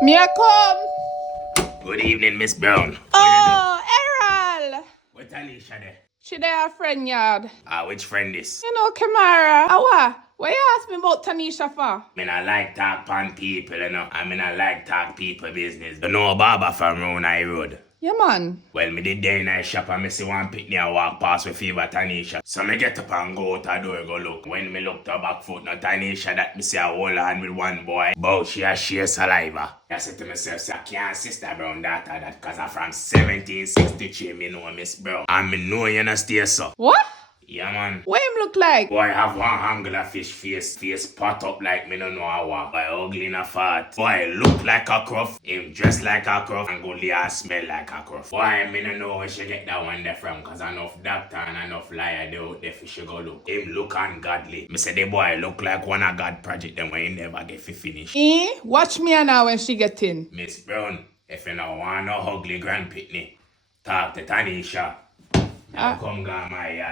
Me a come. Good evening, Miss Brown. Oh, Errol. What Tanisha there? She there a friend yard. Which friend is? You know, Kamara. Awa, what you ask me about Tanisha for? Me not like talk pan people, you know. I mean, I like talk people business. You know Baba from round I road. Yeah, man. Well, me did there in a shop and me see one picnic and walk past with fever Tanisha. So me get up and go out the door go look. When me look to back foot, no Tanisha that me see a hold hand with one boy. But she a share saliva. I said to myself, say, I can't sister Brown daughter that cause I'm from 1763, me know Miss Brown. And me know you not stay so. What? Yeah, man. What him look like? Boy, have one angular fish face pot up like me no know how walk. Boy, ugly in a fat. Boy, look like a croft. Him dress like a croft and go there smell like a croft. Boy, me no know where she get that one there from. Cause enough doctor and enough liar they out there for she go look. Him look ungodly. Me say the boy look like one of God project them when he never get fi finish. Watch me now when she get in. Miss Brown, if you no want no ugly grand pitney, talk to Tanisha. Now come go my yard.